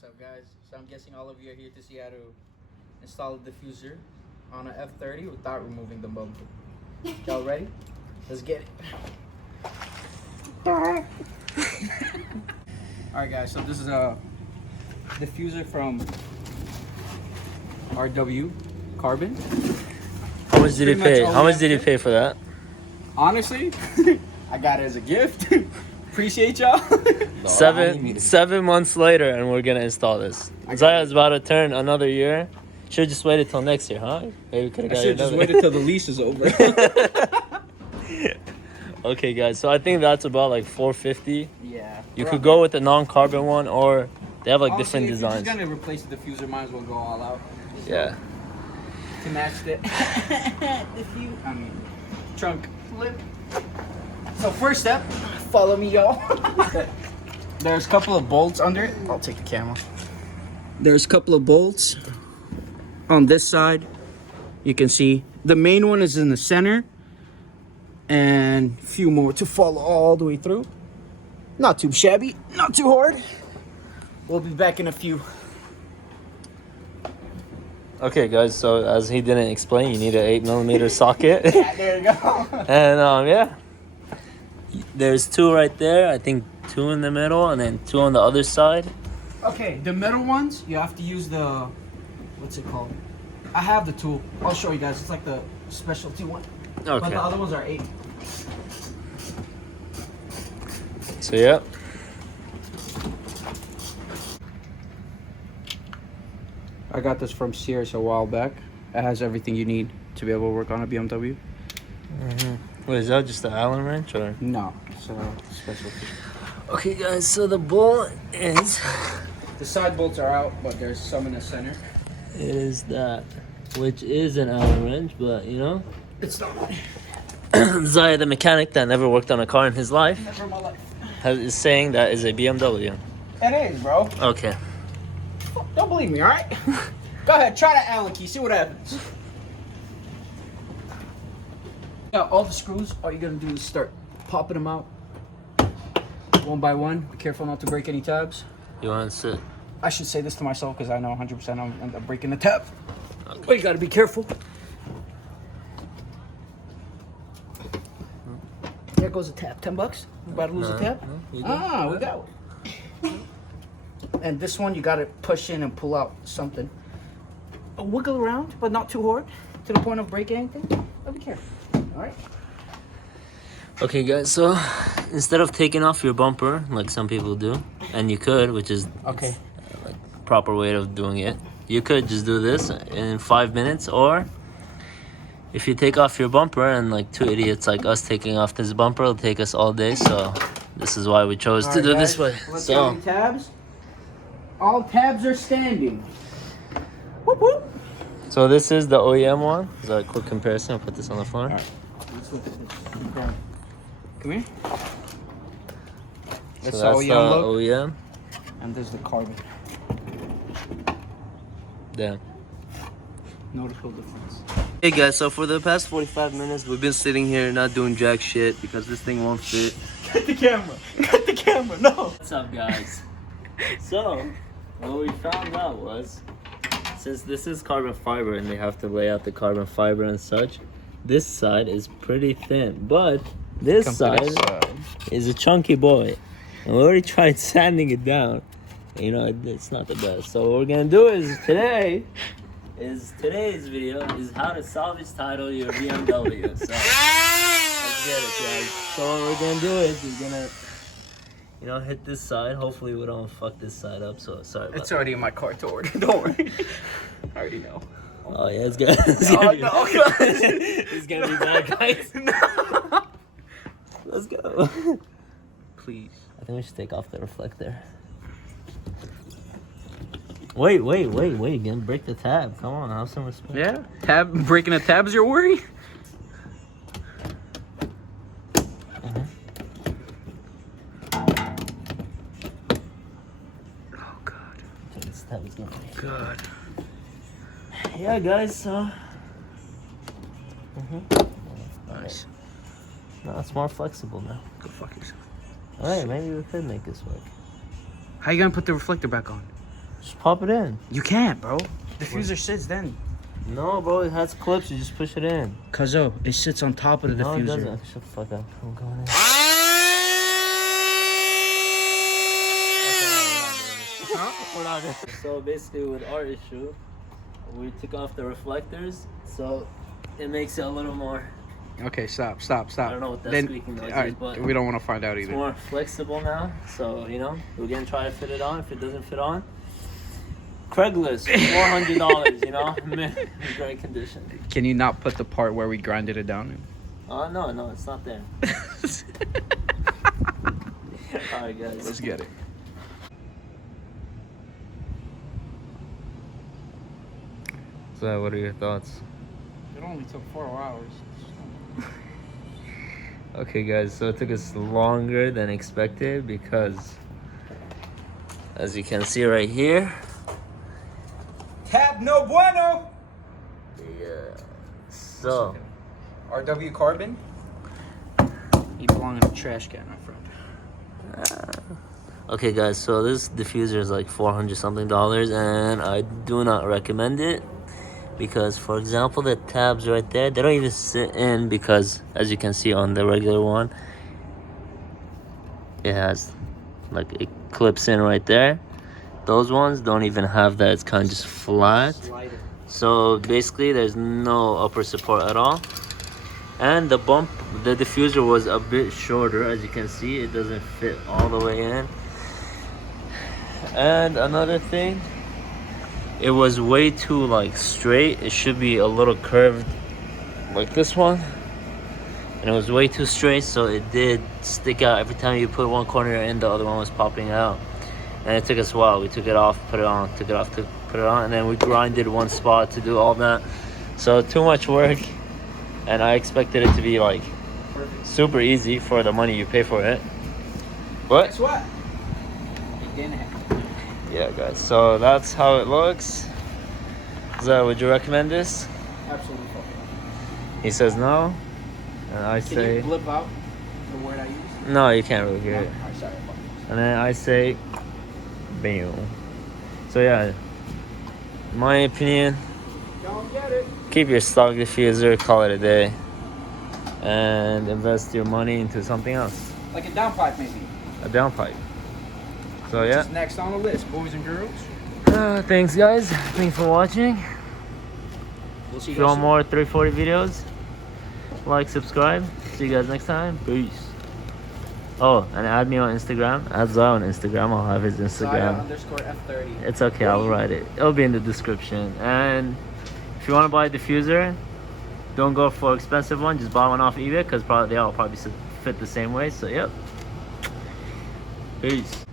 What's up, guys? So I'm guessing all of you are here to see how to install a diffuser on an F30 without removing the bumper. Y'all ready? Let's get it. Alright guys, so this is a diffuser from RW Carbon. How much did you pay? How much did you pay for that? Honestly, I got it as a gift. Appreciate y'all. 7 months later, and we're gonna install this. Zaya's about to turn another year. Should've just waited till next year, huh? Maybe we could've got I just waited till the lease is over. Okay, guys. So I think that's about like $450. Yeah. You could go with the non-carbon one, or they have like Honestly, different designs. If you're just gonna replace the diffuser, might as well go all out. Yeah. To match the trunk lip. So first step, follow me, y'all. There's a couple of bolts under it. I'll take the camera. There's a couple of bolts on this side. You can see the main one is in the center, and a few more to follow all the way through. Not too shabby, not too hard. We'll be back in a few. Okay, guys. So as he didn't explain, you need an 8mm socket. Yeah, there you go. And yeah, there's two right there. I think two in the middle, and then two on the other side. Okay, the middle ones, you have to use the, what's it called? I have the tool. I'll show you guys. It's like the specialty one. Okay. But the other ones are 8. So yeah. I got this from Sears a while back. It has everything you need to be able to work on a BMW. Wait, is that just the Allen wrench or? No, it's a specialty. Okay, guys. So the bolt is. The side bolts are out, but there's some in the center. It is that, which is an Allen wrench, but you know. It's not. Zaya, the mechanic that never worked on a car in his life, Never in my life. is saying that is a BMW. It is, bro. Okay. Don't believe me, all right? Go ahead, try that Allen key. See what happens. Now, all the screws, all you're gonna do is start popping them out one by one. Be careful not to break any tabs. You want to sit? I should say this to myself because I know 100% I'm breaking the tab. Okay. But you gotta be careful. There goes a tab. $10. We're about to lose a tab. We We got it. And this one, you gotta push in and pull out something. Wiggle around, but not too hard, to the point of breaking anything. But be careful. All right. Okay, guys. So instead of taking off your bumper like some people do, and you could, which is Okay. like proper way of doing it, you could just do this in 5 minutes. Or if you take off your bumper, and like two idiots like us taking off this bumper, it'll take us all day. So this is why we chose to do this way. Let's So get tabs. All tabs are standing. Whoop whoop. so this is the OEM one. Is that a quick comparison? I'll put this on the floor. All right. Let's look at this. Come here. So That's that's the the OEM look. OEM. And there's the carbon. Damn. Noticeable difference. Hey guys, so for the past 45 minutes we've been sitting here not doing jack shit because this thing won't fit. Cut the camera. Cut the camera. No. What's up, guys? So what we found out was, since this is carbon fiber and they have to lay out the carbon fiber and such, this side is pretty thin, but this side is a chunky boy, and we already tried sanding it down. You know, it's not the best. So what we're gonna do is today's video is how to salvage title your BMW. So let's get it, guys. So what we're gonna do is we're gonna, you know, hit this side. Hopefully we don't fuck this side up. So sorry about It's already in my car to order. Don't worry. I already know. Oh yeah, it's gonna, it's gonna be bad, guys. No. Let's go. Please. I think we should take off the reflector. Wait. Gonna break the tab. Come on, have some respect. Yeah. Breaking a tab is your worry? Oh God. This tab is gonna break. God. Yeah, guys. So. Nice. No, it's more flexible now. Go fuck yourself. All right, maybe we could make this work. How you gonna put the reflector back on? Just pop it in. You can't, bro. Diffuser sits then. No, bro, it has clips. You just push it in. Cuzzo, it sits on top of the No, it diffuser. doesn't. Shut the fuck up. I'm going in. We're not doing it. So basically, with our issue, we took off the reflectors, so it makes it a little more. Okay, stop. I don't know what that squeaking noise is, but we don't want to find out it's either. more flexible now. So we're gonna try to fit it on. If it doesn't fit on, Craigslist, $400. In great condition. Can you not put the part where we grinded it down in? No, it's not there. All right, guys. Let's get it. So, what are your thoughts? It only took 4 hours. Okay, guys, so it took us longer than expected because, as you can see right here, Tab no bueno. yeah. So, RW carbon. You belong in a trash can, my friend. okay, guys, so this diffuser is like $400 something, and I do not recommend it. Because, for example, the tabs right there, they don't even sit in because, as you can see on the regular one, it has, like, it clips in right there. Those ones don't even have that. It's kind of just flat. So, basically, there's no upper support at all. And the diffuser was a bit shorter. As you can see, it doesn't fit all the way in. And another thing, it was way too like straight. It should be a little curved like this one, and it was way too straight, so it did stick out every time you put one corner in. The other one was popping out, and it took us a while. We took it off, put it on, took it off, put it on, and then we grinded one spot to do all that. So too much work, and I expected it to be like super easy for the money you pay for it. But guess what? It didn't happen. Yeah, guys, so that's how it looks. So, would you recommend this? Absolutely. He says no, and I Can say you blip out the word I use? no. You can't really hear it. I'm sorry. And then I say, bam. So yeah, in my opinion, Don't get it. keep your stock diffuser, call it a day, and invest your money into something else, Like a downpipe, maybe. a downpipe. So yeah. What's next on the list, boys and girls? Thanks, guys. Thanks for watching. We'll see If you you guys want soon. more 340 videos, like, subscribe. See you guys next time. Peace. Oh, and add me on Instagram. Add Zai on Instagram. I'll have his Instagram. F30. It's okay. I'll write it. It'll be in the description. And if you want to buy a diffuser, don't go for an expensive one. Just buy one off eBay because they all probably fit the same way. So, yep. Peace.